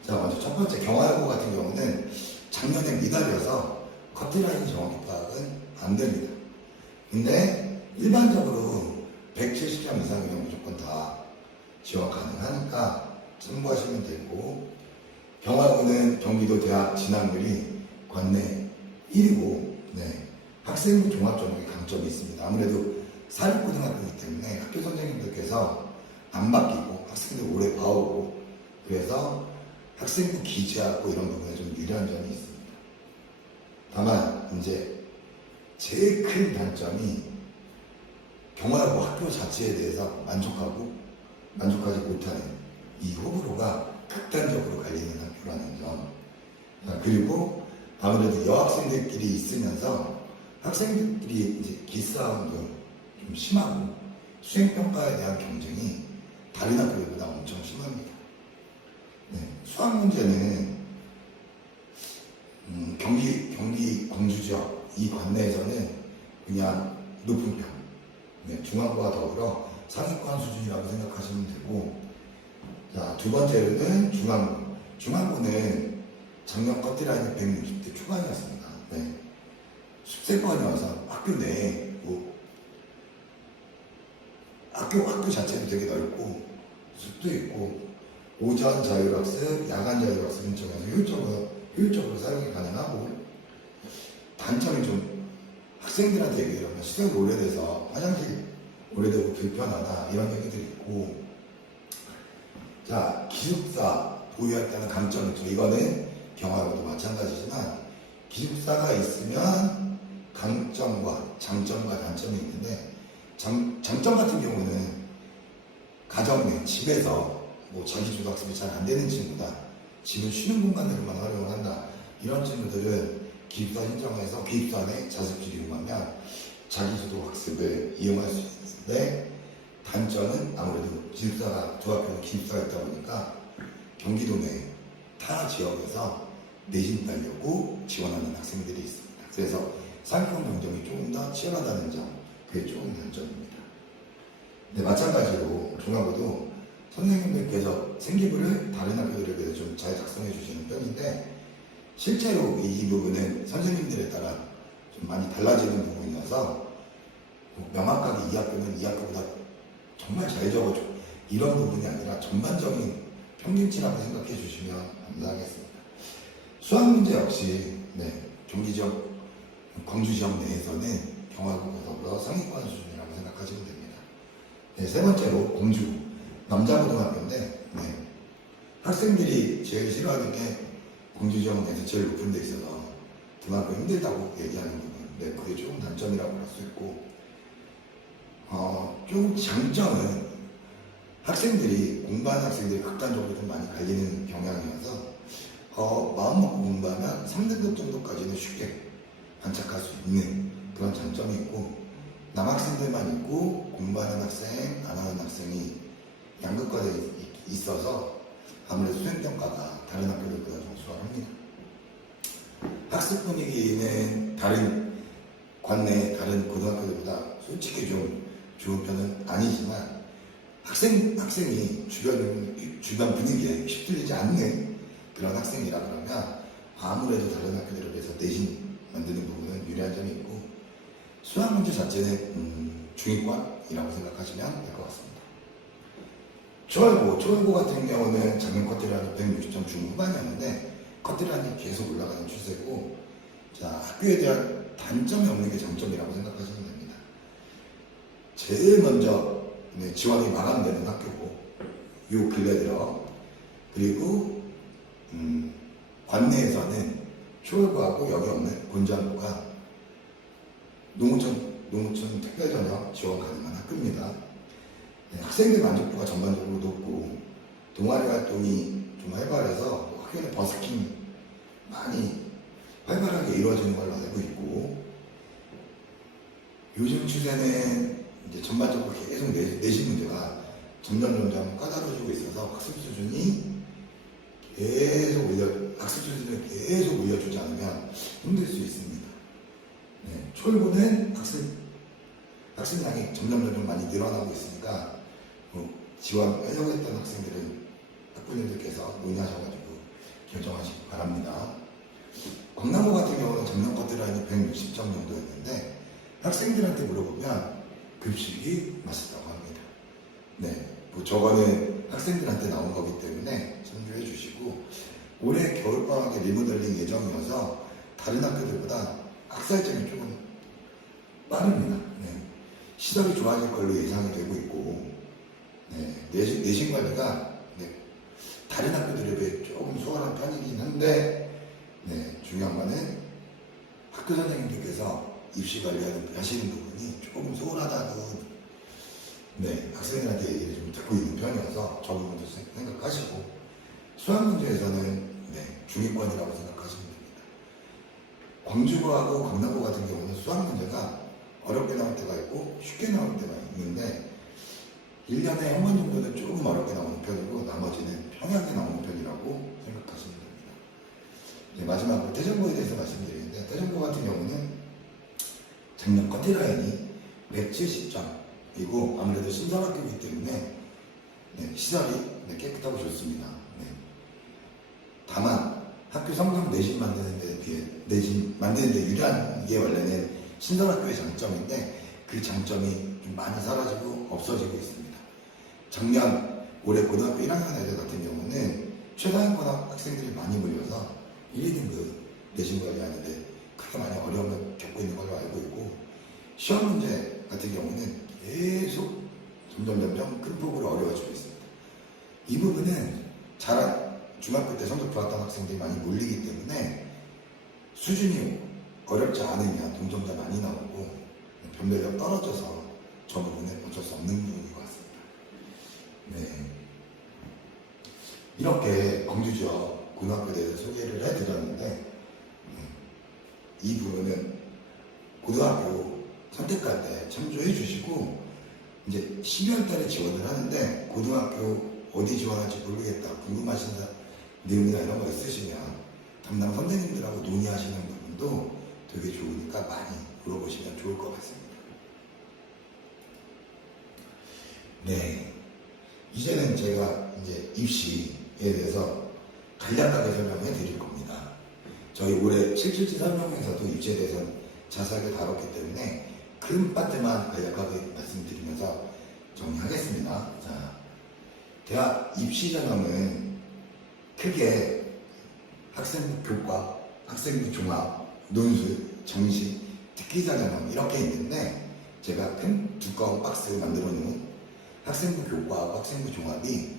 자, 먼저 첫 번째 경화여고 같은 경우는 작년에 미달이어서 커트라인 정확히 파악은 안 됩니다. 근데 일반적으로 170점 이상이면 무조건 다 지원 가능하니까 참고하시면 되고, 경화여고는 경기도 대학 진학률이 관내 1위고, 네, 학생 종합 전형의 강점이 있습니다. 아무래도 사립고등학교이기 때문에 학교 선생님들께서 안 바뀌고 학생들 오래 봐오고, 그래서 학생부 기재하고 이런 부분에 좀 유리한 점이 있습니다. 다만 이제 제일 큰 단점이 경화여고 학교 자체에 대해서 만족하지 못하는 이 호불호가 극단적으로 갈리는 학교라는 점. 그리고 아무래도 여학생들끼리 있으면서 학생들끼리 이제 기싸움도 좀 심하고, 수행평가에 대한 경쟁이 다른 학교들보다 엄청 심합니다. 네, 수학 문제는 경기 광주 지역 이 관내에서는 그냥 높은 편, 네, 중앙고와 더불어 상위권 수준이라고 생각하시면 되고, 자, 두 번째로는 중앙고는 작년 커트라인이 160대 초반이었습니다. 네. 숙제권이어서 학교 내에 학교 자체도 되게 넓고 숲도 있고 오전 자율학습, 야간 자율학습 인정해서 효율적으로 사용이 가능하고, 단점이 좀 학생들한테 얘기를 하면 시설이 오래돼서 화장실 오래되고 불편하다 이런 얘기들이 있고, 자, 기숙사 보유할 때는 강점이 있죠. 이거는 경화여고도 마찬가지지만 기숙사가 있으면 강점과 장점과 단점이 있는데, 장점 같은 경우는 가정 내 집에서 뭐 자기주도학습이 잘 안 되는 친구다, 집을 쉬는 공간으로만 활용을 한다, 이런 친구들은 기숙사 신청해서 기숙사 내 자습실 이용하면 자기주도학습을 이용할 수 있는데, 단점은 아무래도 기숙사가 조합해서 기숙사가 있다 보니까 경기도 내 타 지역에서 내신 따려고 지원하는 학생들이 있습니다. 그래서 상위권 경쟁이 조금 더 치열하다는 점, 그게 조금 단점입니다. 네, 마찬가지로 중앙고도 선생님들께서 생기부를 다른 학교들에 비해서 좀 잘 작성해 주시는 편인데, 실제로 이 부분은 선생님들에 따라 좀 많이 달라지는 부분이라서 명확하게 이 학교는 이 학교보다 정말 잘 적어줘, 이런 부분이 아니라 전반적인 평균치라고 생각해 주시면 감사하겠습니다. 수학 문제 역시 경기 지역, 광주 지역 내에서는 경화고보다 상위권 수준이라고 생각하시면 됩니다. 네, 세 번째로 공주 남자고등학교인데, 학생들이 제일 싫어하는 게 공주 지역 내에서 제일 높은 데 있어서 등하고 힘들다고 얘기하는 부분, 그게 조금 단점이라고 할 수 있고, 좀 장점은 공부하는 학생들이 극단적으로 좀 많이 갈리는 경향이어서 마음 먹고 공부하면 3등급 정도까지는 쉽게 안착할 수 있는 그런 장점이 있고, 남학생들만 있고 공부하는 학생, 안 하는 학생이 양극화되어 있어서 아무래도 수행평가가 다른 학교들보다 좀 수월합니다. 학습 분위기는 관내 다른 고등학교들보다 솔직히 좀 좋은 편은 아니지만, 학생이 주변 분위기에 휩쓸리지 않는 그런 학생이라 그러면 아무래도 다른 학교들에 비해서 내신 만드는 부분은 유리한 점이 있고, 수학 문제 자체는 중위권이라고 생각하시면 될 것 같습니다. 초월고 같은 경우는 작년 커트라인이 160점 중후반이었는데 커트라인이 계속 올라가는 추세고, 자, 학교에 대한 단점이 없는 게 장점이라고 생각하시면 됩니다. 제일 먼저 지원이 마감되는 학교고, 요 근래 들어, 그리고 관내에서는 초월고하고 여기 없는 본전고가 농촌 특별전형 지원 가능한 학교입니다. 학생들 만족도가 전반적으로 높고 동아리 활동이 좀 활발해서 학교 내 버스킹 많이 활발하게 이루어지는 걸로 알고 있고, 요즘 추세는 이제 전반적으로 계속 내신 문제가 점점 까다로워지고 있어서 학습 수준을 계속 올려주지 않으면 힘들 수 있습니다. 초월고는 학생량이 점점 많이 늘어나고 있으니까 지원하려고 했던 학생들은 학부모님들께서 논의하셔가지고 결정하시기 바랍니다. 광남고 같은 경우는 작년 커트라인이 160점 정도였는데 학생들한테 물어보면 급식이 맛있다고 합니다. 저거는 학생들한테 나온 거기 때문에 참조해 주시고, 올해 겨울방학에 리모델링 예정이어서 다른 학교들보다 학살점이 조금 빠릅니다. 시설이 좋아질 걸로 예상이 되고 있고, 내신 관리가 다른 학교들에 비해 조금 수월한 편이긴 한데, 중요한 거는 학교 선생님들께서 입시 하시는 부분이 조금 소홀하다는 학생들한테 얘기를 좀 듣고 있는 편이어서 저 부분도 생각하시고, 수학 문제에서는 중위권이라고 생각하시면 됩니다. 광주고하고 강남고 같은 경우는 수학 문제가 어렵게 나올 때가 있고 쉽게 나올 때가 있는데 1년에 한 번 정도는 조금 어렵게 나오는 편이고 나머지는 평이하게 나오는 편이라고 생각하시면 됩니다. 마지막으로 태전고에 대해서 말씀드리는데, 태전고 같은 경우는 작년 커트라인이 170점이고 아무래도 신설학교이기 때문에 시설이 깨끗하고 좋습니다. 다만 학교 성적 내신 만드는 데 유리한 게 원래는 신설학교의 장점인데 그 장점이 좀 많이 사라지고 없어지고 있습니다. 올해 고등학교 1학년 애들 같은 경우는 최다인권 학생들이 많이 몰려서 1, 2등급 내신 관리하는데 크게 많이 어려움을 겪고 있는 걸로 알고 있고, 시험 문제 같은 경우는 계속 점점 큰 폭으로 어려워지고 있습니다. 이 부분은 중학교 때 성적 좋았던 학생들이 많이 몰리기 때문에 수준이 어렵지 않으면 동점자 많이 나오고 변별력 떨어져서 저 부분은 어쩔 수 없는 부분인 것 같습니다. 이렇게 광주 지역 고등학교에 대해서 소개를 해드렸는데, 이 부분은 고등학교 선택할 때 참조해 주시고, 이제 12월 달에 지원을 하는데 고등학교 어디 지원할지 모르겠다 궁금하신 내용이나 이런 거 있으시면 담당 선생님들하고 논의하시는 부분도 되게 좋으니까 많이 물어보시면 좋을 것 같습니다. 이제는 제가 입시에 대해서 간략하게 설명해 드릴 겁니다. 저희 올해 777 설명회에서도 입시에 대해서 자세하게 다뤘기 때문에 큰 파트만 간략하게 말씀드리면서 정리하겠습니다. 자, 대학 입시 전형은 크게 학생부 교과, 학생부 종합, 논술, 정시, 특기자 전형 이렇게 있는데, 제가 큰 두꺼운 박스 만들어 놓은 학생부 교과하고 학생부 종합이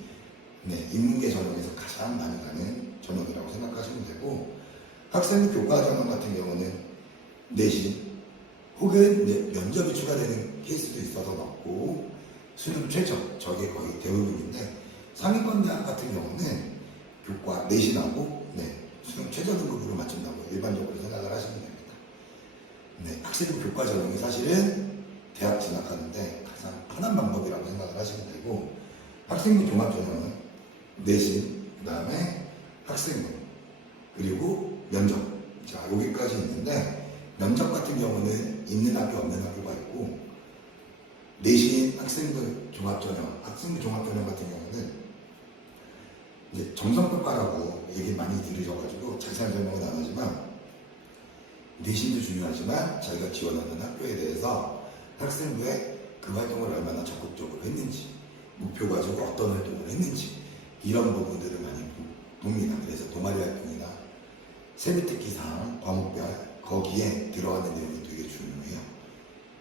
인문계 전형에서 가장 많이 가는 전형이라고 생각하시면 되고, 학생부 교과 전형 같은 경우는 내신 혹은 면접이 추가되는 케이스도 있어서 넣고 수능 최저 저게 거의 대부분인데, 상위권 대학 같은 경우는 교과 내신하고 수능 최저 등급으로 맞춘다고 일반적으로 생각을 하시면 됩니다. 학생부 교과 전형이 사실은 대학 진학하는데 가장 편한 방법이라고 생각을 하시면 되고, 학생부 종합 전형은 내신, 그 다음에 학생부, 그리고 면접, 자 여기까지 있는데, 면접 같은 경우는 있는 학교 없는 학교가 있고, 내신 학생부 종합전형 같은 경우는 이제 정성평가라고 얘기 많이 들으셔가지고 자세한 설명은 안 하지만, 내신도 중요하지만 자기가 지원하는 학교에 대해서 대해서 학생부에 그 활동을 얼마나 적극적으로 했는지, 목표 가지고 어떤 활동을 했는지 이런 부분들을 많이 봅니다. 그래서 동아리 활동이나 세부특기상 과목별 거기에 들어가는 내용이 되게 중요해요.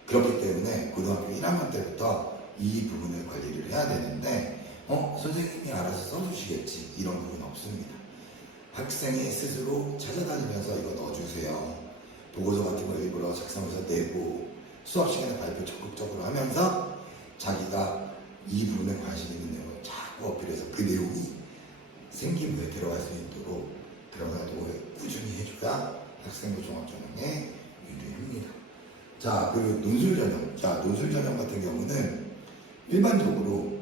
그렇기 때문에 고등학교 1학년 때부터 이 부분을 관리를 해야 되는데 선생님이 알아서 써주시겠지 이런 부분은 없습니다. 학생이 스스로 찾아다니면서 이거 넣어주세요. 보고서 같은 거 일부러 작성해서 내고 수업 시간에 발표 적극적으로 하면서 자기가 이 부분에 관심 있는 내용을 자꾸 어필해서 그 내용이 생긴 후에 들어갈 수 있도록 그런 활동을 꾸준히 해줘야 학생부 종합전형에 유리합니다. 자, 그리고 논술전형. 자, 논술전형 같은 경우는 일반적으로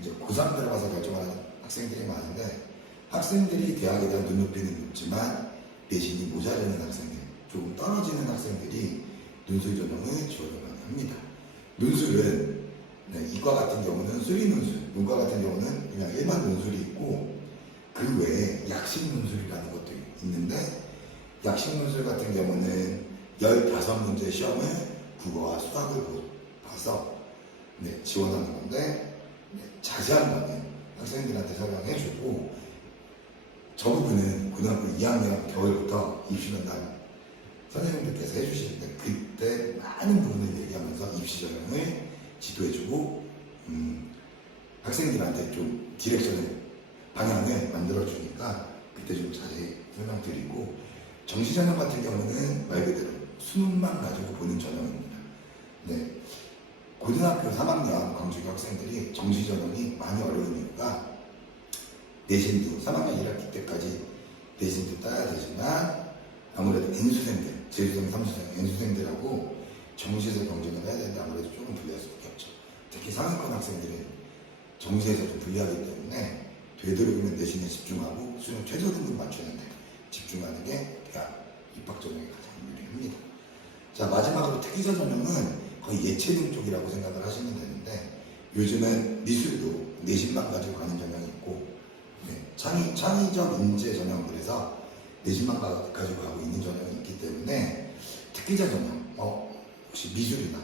이제 고3 들어가서 결정하는 학생들이 많은데 학생들이 대학에 대한 눈높이는 높지만 내신이 모자라는 학생들, 조금 떨어지는 학생들이 논술 전형을 지원을 많이 합니다. 논술은 이과 같은 경우는 수리 논술, 문과 같은 경우는 그냥 일반 논술이 있고 그 외에 약식 논술이라는 것도 있는데 약식 논술 같은 경우는 15문제 시험을 국어와 수학을 봐서 지원하는 건데 자세한 거는 학생들한테 설명해주고 저 부분은 고등학교 2학년 겨울부터 입시면담 선생님들께서 해주시는데 그때 많은 부분을 얘기하면서 입시 전형을 지도해주고 학생들한테 좀 디렉션을 방향을 만들어주니까 그때 좀 자세히 설명드리고 정시전형 같은 경우는 말 그대로 수능만 가지고 보는 전형입니다. 고등학교 3학년 광주교 학생들이 정시전형이 많이 어려운 이유가 내신도 3학년 1학기 때까지 내신도 따야 되지만 아무래도 N수생들, 재수생, 삼수생, N수생들하고 정시에서 경쟁을 해야 되는데 아무래도 조금 불리할 수밖에 없죠. 특히 상위권 학생들은 정시에서 좀 불리하기 때문에 되도록이면 내신에 집중하고 수능 최저 등급 맞추는데 집중하는 게 대학 입학 전형에 가장 유리합니다. 자, 마지막으로 특기자 전형은 거의 예체능 쪽이라고 생각을 하시면 되는데 요즘은 미술도 내신만 가지고 가는 전형이 있고 창의적 인재 전형 그래서 내신만 가지고 가고 있는 전형이 있기 때문에 특기자 전형 혹시 미술이나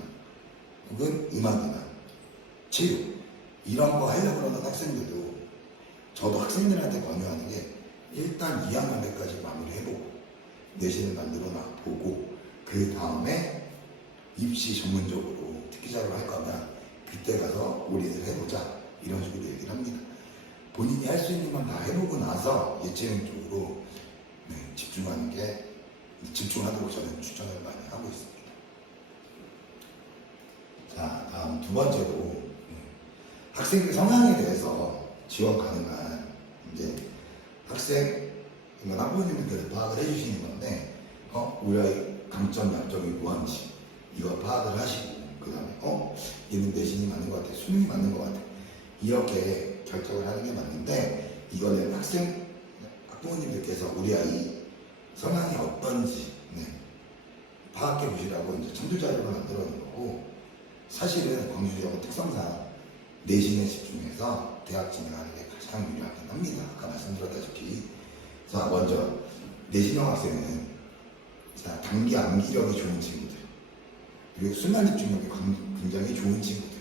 혹은 음악이나 체육 이런 거 하려고 하는 학생들도 저도 학생들한테 권유하는 게 일단 2학년 때까지 마무리해보고 내신을 만들어 보고 그 다음에 입시 전문적으로 특기자로 할 거면 그때 가서 올인을 해보자 이런 식으로 얘기를 합니다. 본인이 할 수 있는 건 다 해보고 나서 예체능 쪽으로 집중하도록 저는 추천을 많이 하고 있습니다. 자, 다음 두 번째로 학생들 성향에 대해서 지원 가능한 이제 학생 이건 학부모님들께서 파악을 해주시는 건데 우리 아이 강점 약점이 무엇인지 이거 파악을 하시고 그 다음에 얘는 내신이 맞는 것 같아, 수능이 맞는 것 같아 이렇게 결정을 하는 게 맞는데 이거는 학부모님들께서 우리 아이 성향이 어떤지 파악해 보시라고 이제 첨부자료를 만들어 놓은 거고 사실은 광주지역은 특성상 내신에 집중해서 대학 진학하는 게 가장 유리하긴 합니다. 아까 말씀드렸다시피 자 먼저 내신형 학생은 자, 단기 암기력이 좋은 친구들 그리고 순환 집중력이 굉장히 좋은 친구들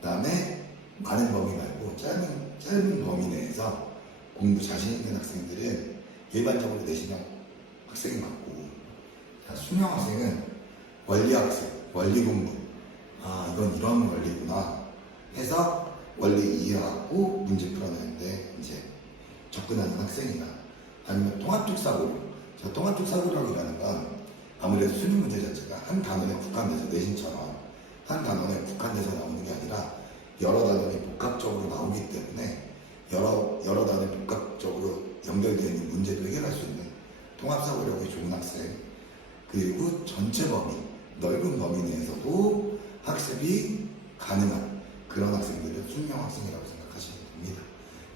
그 다음에 많은 범위 말고 짧은 범위 내에서 공부 자신 있는 학생들은 일반적으로 내신형 학생이 맞고 수능 학생은 원리 학생, 원리 공부 이건 이런 원리구나 해서 원리 이해하고 문제 풀어내는데 이제 접근하는 학생이나 아니면 통합적 사고로 통합적 사고력이라는 건 아무래도 수능 문제 자체가 한 단원에 국한돼서 내신처럼 한 단원에 국한돼서 나오는 게 아니라 여러 단원이 복합적으로 나오기 때문에 여러 단원이 복합적으로 연결되어 있는 문제도 해결할 수 있는 통합사고력이 좋은 학생 그리고 전체 범위, 넓은 범위 내에서도 학습이 가능한 그런 학생들을 수능형 학생이라고 생각하시면 됩니다.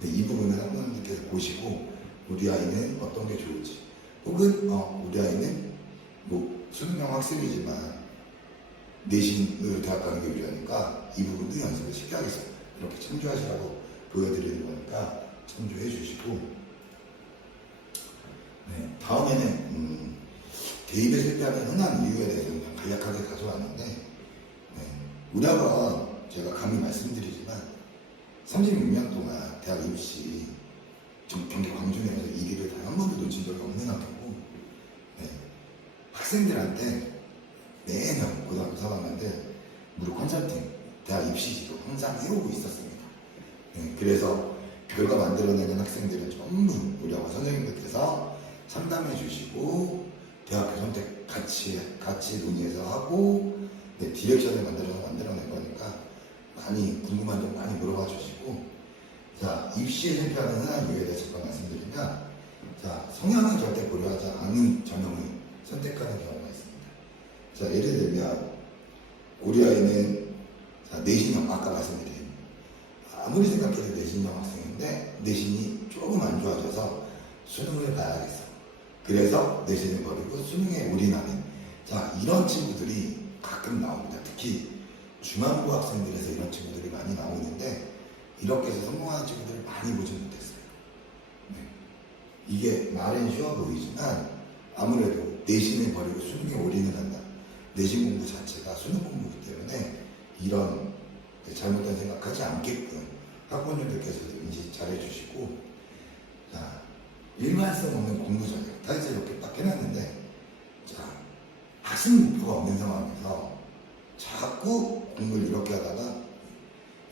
이 부분을 학부모님께서 보시고 우리 아이는 어떤 게 좋을지 혹은 우리 아이는 수능형 학생이지만 내신으로 대학 가는 게 유리하니까 이 부분도 연습을 쉽게 하겠어요. 이렇게 참조하시라고 보여드리는 거니까 참조해 주시고 다음에는 대입에 실패하는 흔한 이유에 대해서 그냥 간략하게 정확하게 가져왔는데, 네, 우리 학원 제가 감히 말씀드리지만 36년 동안 대학 입시 경기 광주내에서 1위를 단 한 번도 놓친 적이 없는 학교고, 네, 학생들한테 매년 고등학교 3학년 때 무료 컨설팅, 대학 입시지도 항상 해오고 있었습니다. 네, 그래서 결과 만들어내는 학생들은 전부 우리 학원 선생님들께서 상담해 주시고 대학교 선택 같이 논의해서 하고, 네, 디렉션을 만들어낸 거니까 많이 궁금한 점 많이 물어봐 주시고, 자, 입시에 실패하는 흔한 이유에 대해서 잠깐 말씀드리면, 자, 성향은 절대 고려하지 않은 전형을 선택하는 경우가 있습니다. 자, 예를 들면 우리 아이는 자, 내신형, 아까 말씀드린 아무리 생각해도 내신형 학생인데 내신이 조금 안 좋아져서 수능을 봐야겠어. 그래서 내신을 버리고 수능에 올인하는, 자, 이런 친구들이 가끔 나옵니다. 특히 중앙고 학생들에서 이런 친구들이 많이 나오는데, 이렇게 해서 성공하는 친구들을 많이 보지 못했어요. 네. 이게 말은 쉬워 보이지만 아무래도 내신을 버리고 수능에 올인을 한다. 내신 공부 자체가 수능 공부이기 때문에 이런 잘못된 생각하지 않게끔 학부모님들께서도 인지 잘해주시고, 자, 일관성 없는 공부 전략 타이틀 이렇게 딱 해놨는데, 자, 학습 목표가 없는 상황에서 자꾸 공부를 이렇게 하다가,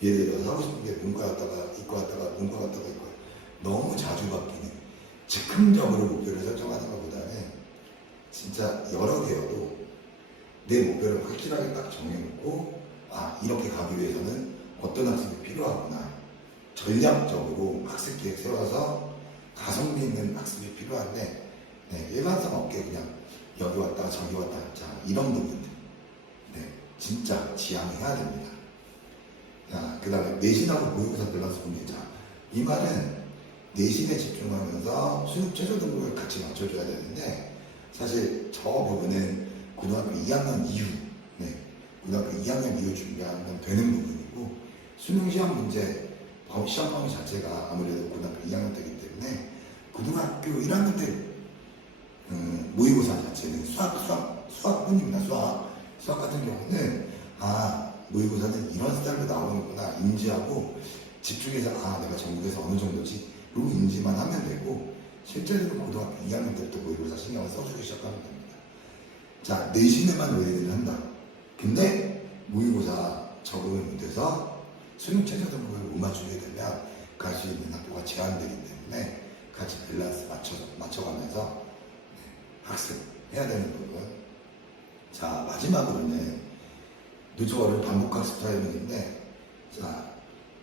예를 들어서 하고 싶은 게 문과였다가 이과였다가 문과였다가 이과, 너무 자주 바뀌는 즉흥적으로 목표를 설정하는 것보다는 진짜 여러 개여도 내 목표를 확실하게 딱 정해놓고, 아, 이렇게 가기 위해서는 어떤 학습이 필요하구나, 전략적으로 학습 계획 세워서 가성비 있는 학습이 필요한데, 네, 일관성 없게 그냥 여기 왔다가 저기 왔다, 자, 이런 부분들, 네, 진짜 지양해야 됩니다. 자, 그 다음에 내신하고 모의고사 밸런스 분리. 자, 이 말은 내신에 집중하면서 수능 최저 등급을 같이 맞춰줘야 되는데, 사실 저 부분은 고등학교 2학년 이후, 네, 고등학교 2학년 이후 준비하면 되는 부분이고, 수능 시험 문제, 시험 범위 자체가 아무래도 고등학교 2학년 때이기 때문에 고등학교 1학년 때 모의고사 자체는 수학뿐입니다. 수학 같은 경우는, 아, 모의고사는 이런 스타일로 나오는구나 인지하고 집중해서, 아, 내가 전국에서 어느 정도지, 그리고 인지만 하면 되고, 실제로 고등학교 2학년 때부터 모의고사 신경을 써주기 시작하면 됩니다. 자, 내신에만 의뢰를 한다. 근데 모의고사 적응을 못해서 수능 최저 등급을 못 맞추게 되면 갈 수 있는 학교가 제한되기 때문에 같이 밸런스 맞춰가면서 학습해야 되는 부분. 자, 마지막으로는 누적어를 반복학습 타이밍인데, 자,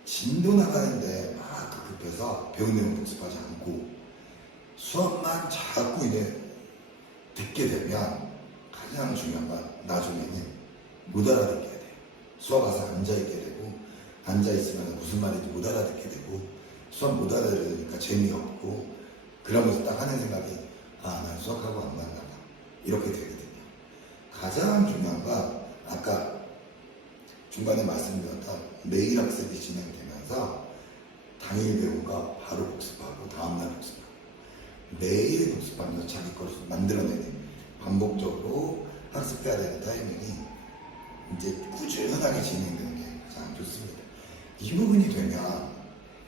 진도 나가는데 막 급해서 배운 내용 복습하지 않고 수업만 자꾸 이제 듣게 되면 가장 중요한 건 나중에는 못 알아듣게 돼요. 수업 와서 앉아있게 되고, 앉아있으면 무슨 말인지 못 알아듣게 되고, 수업 못 알아들으니까 재미없고, 그러면서 딱 하는 생각이, 아, 난 수학하고 안 맞나 봐, 이렇게 되거든요. 가장 중요한 건 아까 중간에 말씀드렸던 매일 학습이 진행되면서 당일 배운 거 바로 복습하고 다음날 복습하고, 매일 복습하면서 자기 것을 만들어내는, 반복적으로 학습해야 되는 타이밍이 이제 꾸준하게 진행되는 게 가장 좋습니다. 이 부분이 되면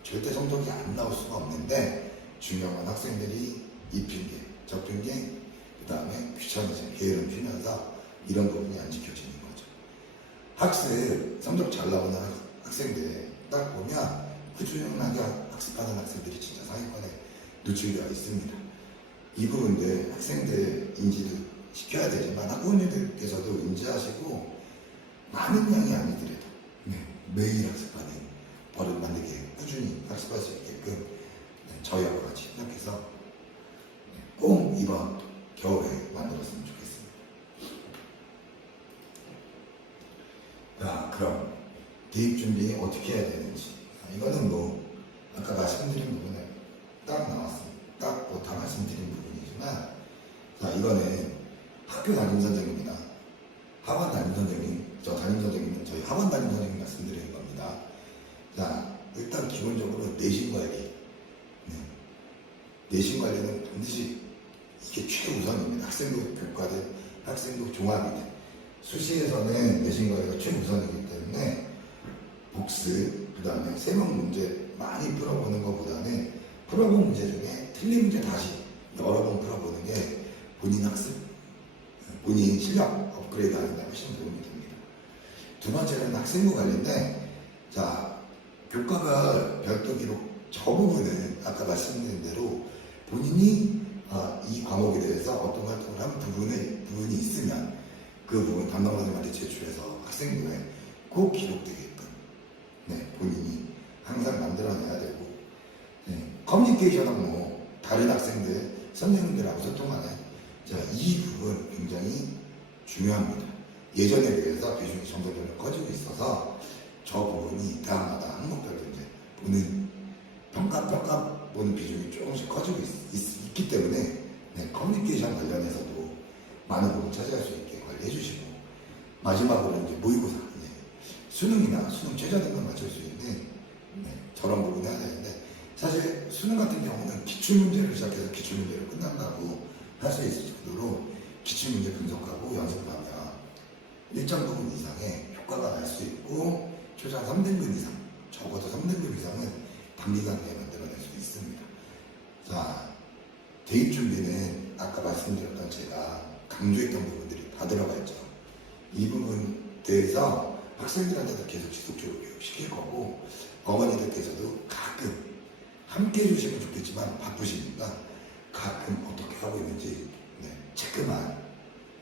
절대 성적이 안 나올 수가 없는데, 중요한 건 학생들이 이 핑계, 저 핑계, 그 다음에 귀찮아진 게으름 피면서 이런 부분이 안 지켜지는 거죠. 학습 성적 잘 나오는 학생들 딱 보면 꾸준하게 학습하는 학생들이 진짜 상위권에 노출되어 있습니다. 이 부분들 학생들 인지도 시켜야 되지만 학부모님들께서도 인지하시고, 많은 양이 아니더라도 매일 학습하는 버릇 만들게, 꾸준히 학습할 수 있게끔 저희하고 같이 협력해서 꼭 이번 겨울에 만들었으면 좋겠습니다. 자, 그럼 대입 준비 어떻게 해야 되는지, 이거는 뭐 아까 말씀드린 부분에 딱 나왔습니다. 딱 다 말씀드린 부분이지만, 자, 이거는 학교 담임 선생님이나 학원 담임 선생님, 저 담임 선생님은 저희 학원 담임 선생님 말씀드리는 겁니다. 자, 일단 기본적으로 내신 관리, 내신 관리는 반드시 이게 최우선입니다. 학생부 교과든 학생부 종합이든 수시에서는 내신 거리가 최우선이기 때문에 복습, 그 다음에 세번 문제 많이 풀어보는 것보다는 풀어본 문제 중에 틀린 문제 다시 여러 번 풀어보는 게 본인 학습, 본인 실력 업그레이드 하는 데 훨씬 도움이 됩니다. 두 번째는 학생부 관련인데, 자, 교과가 별도 기록 저 부분은 아까 말씀드린 대로 본인이 이 과목에 대해서 어떤 활동을 한 부분이 있으면 그 부분 담당 선생님한테 제출해서 학생부에 꼭 기록되게끔 본인이 항상 만들어내야 되고, 커뮤니케이션은 뭐 다른 학생들, 선생님들하고 소통하는 이 부분 굉장히 중요합니다. 예전에 비해서 비중이 점점 커지고 있어서 저 부분이 대학마다 항목별로 이제 보는 평가 보는 비중이 조금씩 커지고 있기 때문에 커뮤니케이션 관련해서도 많은 부분 차지할 수 있게 관리해 주시고, 마지막으로 이제 모의고사, 수능이나 수능 최저등급 맞출 수 있는 저런 부분 해야 되는데, 사실 수능 같은 경우는 기출문제를 시작해서 기출문제로 끝난다고 할 수 있을 정도로 기출문제 분석하고 연습하면 일정 부분 이상의 효과가 날 수 있고, 최소한 3등급 이상, 적어도 3등급 이상은 단기간 내에 만들어낼 수 있습니다. 자, 대입 준비는 아까 말씀드렸던 제가 강조했던 부분들이 다 들어가 있죠. 이 부분 대해서 학생들한테도 계속 지속적으로 교육시킬 거고, 어머니들께서도 가끔 함께 해주시면 좋겠지만 바쁘시니까 가끔 어떻게 하고 있는지 체크만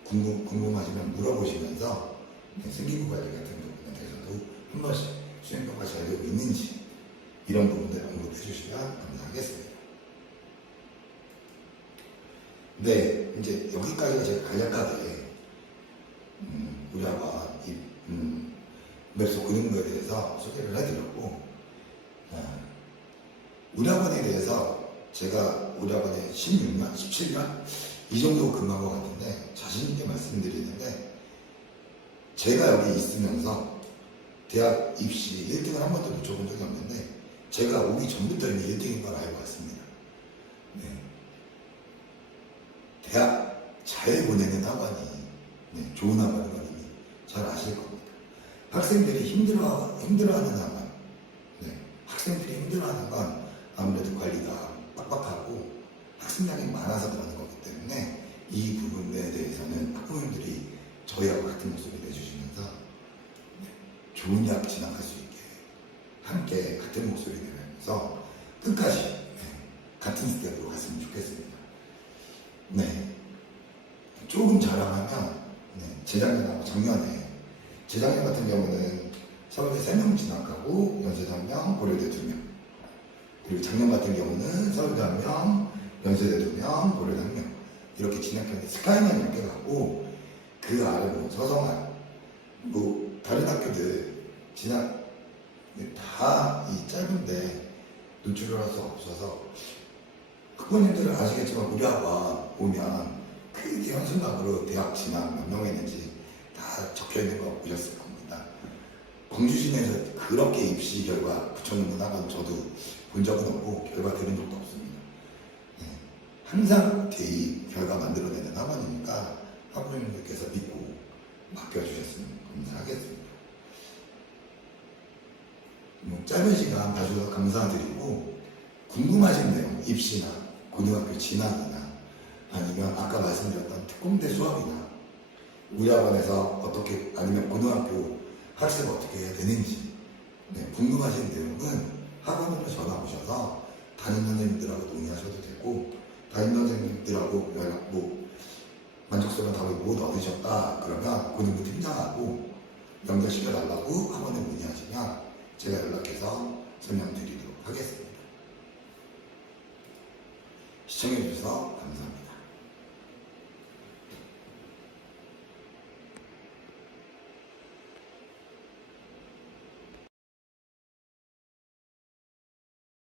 궁금하시면 물어보시면서 생기부 관리 같은 부분에 대해서도 한 번씩 수행평가 잘 되고 있는지 이런 부분들 언급해 주시면 감사하겠습니다. 네, 이제 여기까지가 제가 간략하게 우리 학원 맵소 근육부에 대해서 소개를 해드렸고, 우리 학원에 대해서 제가 우리 학원에 16년, 17년 이 정도 근무한 것 같은데 자신 있게 말씀드리는데, 제가 여기 있으면서 대학 입시 1등을 한 번도 놓쳐본 적이 없는데 제가 오기 전부터 이미 1등인 걸 알고 왔습니다. 대학 잘 보내는 학원이 좋은 학원인 걸 이미 잘 아실 겁니다. 학생들이 힘들어하는 학원, 학생들이 힘들어하는 건 아무래도 관리가 빡빡하고 학생량이 많아서 그러는 거기 때문에 이 부분에 대해서는 학부모님들이 저희하고 같은 목소리 내주시면서 좋은 대학 진학할 수 있게 함께 같은 목소리 내면서 끝까지 같은 스텝으로 갔으면 좋겠습니다. 조금 자랑하면 재작년하고 재작년 같은 경우는 서울대 3명 진학하고 연세대 1명, 고려대 2명, 그리고 작년 같은 경우는 서울대 1명, 연세대 2명, 고려대 1명 이렇게 진학했는데 스카이만 이렇게 가고, 그 아래 뭐 서성한 다른 학교들 진학 다 이 짧은데 노출을 할 수 없어서, 학부모님들은 아시겠지만 우리 학원 오면 크게 현수막으로 대학 진학 몇 명 했는지 다 적혀있는 거 보셨을 겁니다. 광주 시내에서 그렇게 입시 결과 붙여놓는 학원 저도 본 적은 없고 결과 들은 적도 없습니다. 항상 대입 결과 만들어내는 학원이니까 학부모님들께서 믿고 맡겨주셨으면 감사하겠습니다. 짧은 시간 봐주셔서 감사드리고, 궁금하신 내용, 입시나 고등학교 진학이나 아니면 아까 말씀드렸던 특공대 수업이나 우리 학원에서 어떻게, 아니면 고등학교 학습 어떻게 해야 되는지 궁금하신 내용은 학원으로 전화 오셔서 담임 선생님들하고 논의하셔도 되고, 담임 선생님들하고 연락 만족스러운 답을 못 얻으셨다 그러면 고등부 팀장하고 연결시켜달라고 학원에 문의하시면 제가 연락해서 설명드리도록 하겠습니다.